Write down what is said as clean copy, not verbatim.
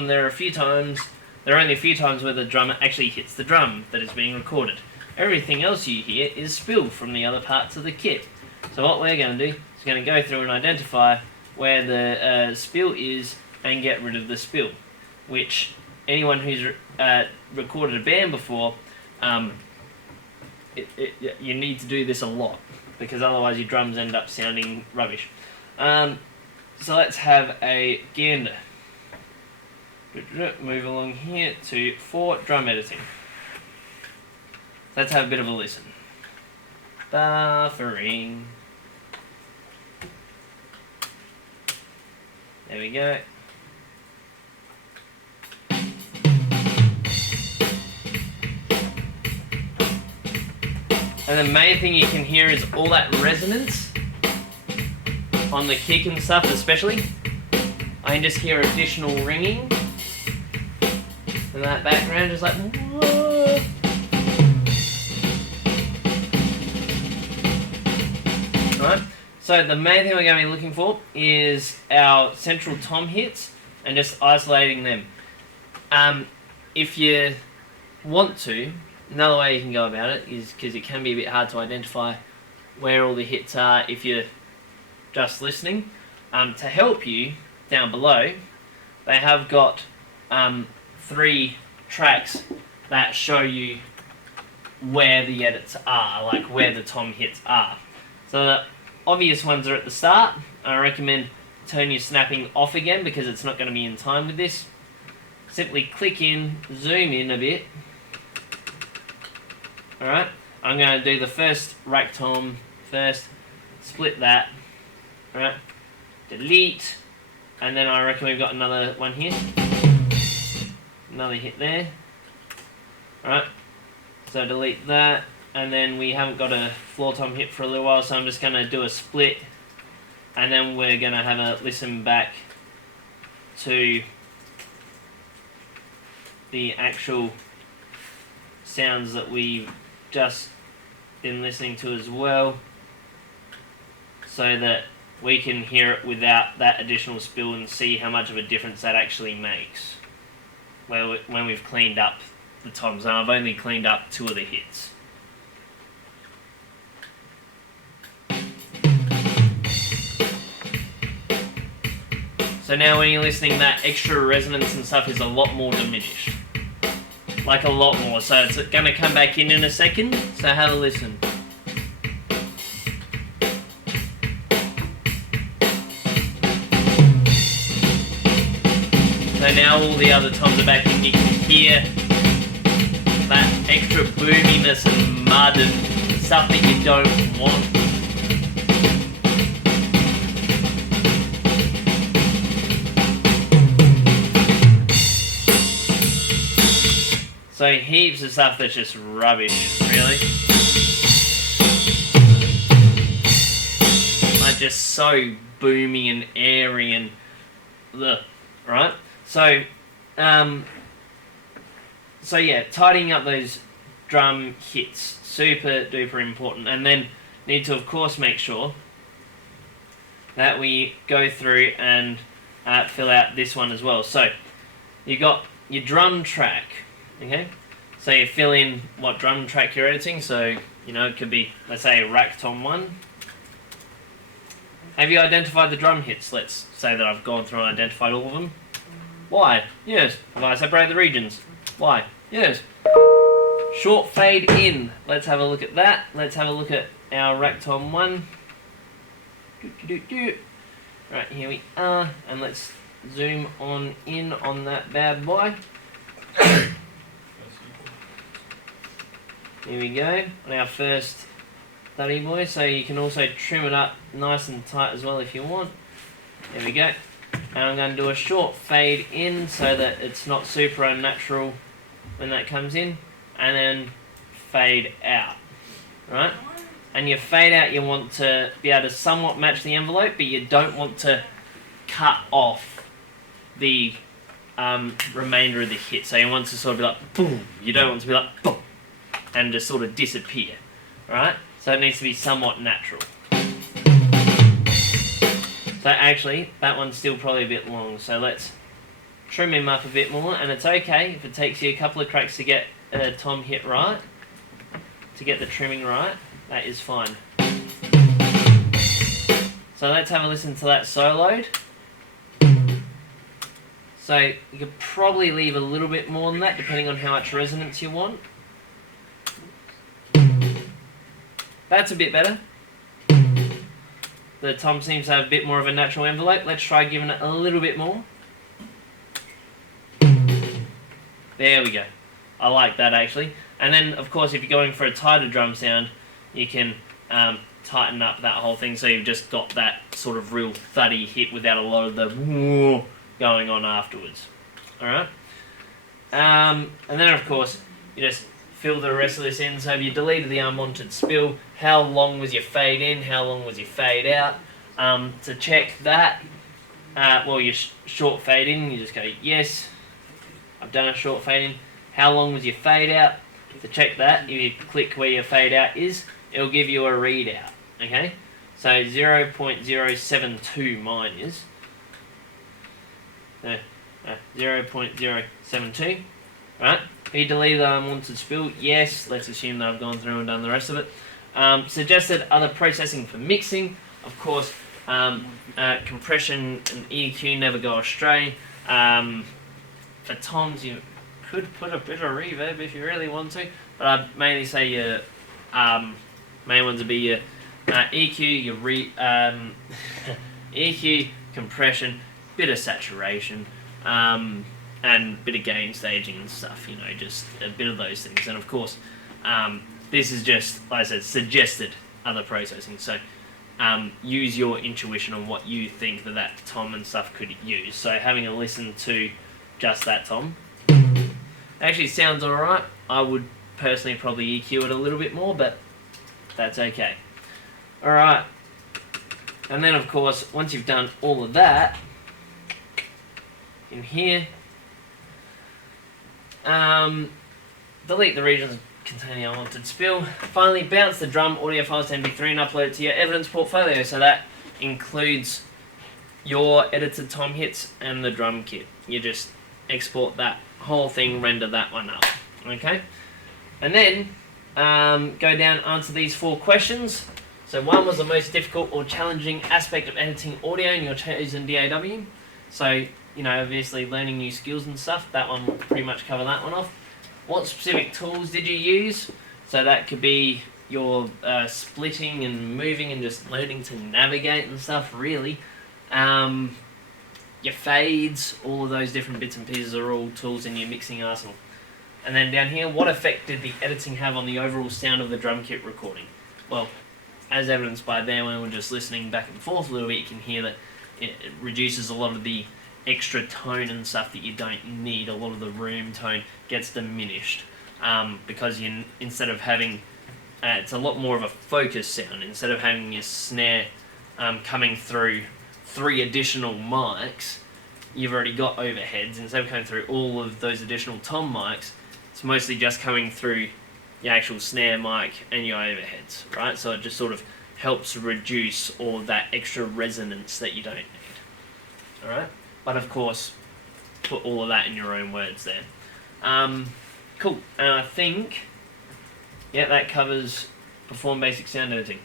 there are only a few times where the drummer actually hits the drum that is being recorded. Everything else you hear is spill from the other parts of the kit. So what we're going to do is going to go through and identify where the spill is and get rid of the spill, which anyone who's recorded a band before, you need to do this a lot, because otherwise your drums end up sounding rubbish. So let's have a gander. Move along here to for drum editing. Let's have a bit of a listen. Buffering. There we go. And the main thing you can hear is all that resonance on the kick and stuff, especially. I can just hear additional ringing in that background, just like whoa. Right. So the main thing we're going to be looking for is our central tom hits and just isolating them. If you want to, another way you can go about it is, because it can be a bit hard to identify where all the hits are if you're just listening, to help you down below, they have got 3 tracks that show you where the edits are, like where the tom hits are. So the obvious ones are at the start. I recommend turn your snapping off again because it's not going to be in time with this. Simply click in, zoom in a bit. Alright, I'm going to do the first rack tom first, split that, alright, delete, and then I reckon we've got another one here, another hit there, alright, so delete that, and then we haven't got a floor tom hit for a little while, so I'm just going to do a split, and then we're going to have a listen back to the actual sounds that we've just been listening to as well, so that we can hear it without that additional spill and see how much of a difference that actually makes when we've cleaned up the toms. And I've only cleaned up 2 of the hits. So now when you're listening, that extra resonance and stuff is a lot more diminished. Like a lot more, so it's going to come back in a second, so have a listen. So now all the other toms are back in, you can hear that extra boominess and mud and stuff that you don't want. So heaps of stuff that's just rubbish, really. Like just so boomy and airy and ugh, right? So yeah, tidying up those drum hits, super duper important. And then need to of course make sure that we go through and fill out this one as well. So you got your drum track. Okay, so you fill in what drum track you're editing. So, you know, it could be, let's say, rack tom 1. Have you identified the drum hits? Let's say that I've gone through and identified all of them. Why? Yes. Have I separated the regions? Why? Yes. Short fade in. Let's have a look at that. Let's have a look at our rack tom 1. Right, here we are. And let's zoom on in on that bad boy. Here we go, on our first study boy, so you can also trim it up nice and tight as well if you want. There we go. And I'm going to do a short fade in so that it's not super unnatural when that comes in, and then fade out, right? And your fade out, you want to be able to somewhat match the envelope, but you don't want to cut off the remainder of the hit. So you want to sort of be like boom, you don't want to be like boom, and just sort of disappear, right? So it needs to be somewhat natural. So actually, that one's still probably a bit long, so let's trim him up a bit more, and it's okay if it takes you a couple of cracks to get a tom hit right, to get the trimming right. That is fine. So let's have a listen to that soloed. So you could probably leave a little bit more than that, depending on how much resonance you want. That's a bit better. The tom seems to have a bit more of a natural envelope. Let's try giving it a little bit more. There we go. I like that actually. And then, of course, if you're going for a tighter drum sound, you can tighten up that whole thing so you've just got that sort of real thuddy hit without a lot of the whoa going on afterwards. Alright? And then, of course, you just fill the rest of this in. So if you deleted the unwanted spill, how long was your fade in? How long was your fade out? To check that, well, your short fade in, you just go, yes, I've done a short fade in. How long was your fade out? To check that, if you click where your fade out is, it'll give you a readout. Okay? So 0.072 mine is. 0.072. Right? If you delete the unwanted spill, yes, let's assume that I've gone through and done the rest of it. Suggested other processing for mixing. Of course, compression and EQ never go astray. For toms, you could put a bit of reverb if you really want to, but I'd mainly say your main ones would be your EQ, your EQ, compression, bit of saturation, and bit of gain staging and stuff. You know, just a bit of those things. And of course, this is just, like I said, suggested other processing. So use your intuition on what you think that tom and stuff could use. So having a listen to just that tom, actually sounds alright. I would personally probably EQ it a little bit more, but that's okay. Alright. And then of course, once you've done all of that, in here, delete the regions containing unwanted spill. Finally, bounce the drum audio files to MP3 and upload it to your evidence portfolio. So that includes your edited tom hits and the drum kit. You just export that whole thing, render that one up. Okay? And then go down, answer these 4 questions. So one was the most difficult or challenging aspect of editing audio in your chosen DAW. So, you know, obviously learning new skills and stuff, that one will pretty much cover that one off. What specific tools did you use? So that could be your splitting and moving and just learning to navigate and stuff, really. Your fades, all of those different bits and pieces are all tools in your mixing arsenal. And then down here, what effect did the editing have on the overall sound of the drum kit recording? Well, as evidenced by there, when we're just listening back and forth a little bit, you can hear that it reduces a lot of the extra tone and stuff that you don't need. A lot of the room tone gets diminished because you, instead of having, it's a lot more of a focus sound. Instead of having your snare coming through 3 additional mics, you've already got overheads. Instead of coming through all of those additional tom mics, it's mostly just coming through your actual snare mic and your overheads, right? So it just sort of helps reduce all of that extra resonance that you don't need. Alright? But of course, put all of that in your own words there. Cool. And I think, yeah, that covers perform basic sound editing.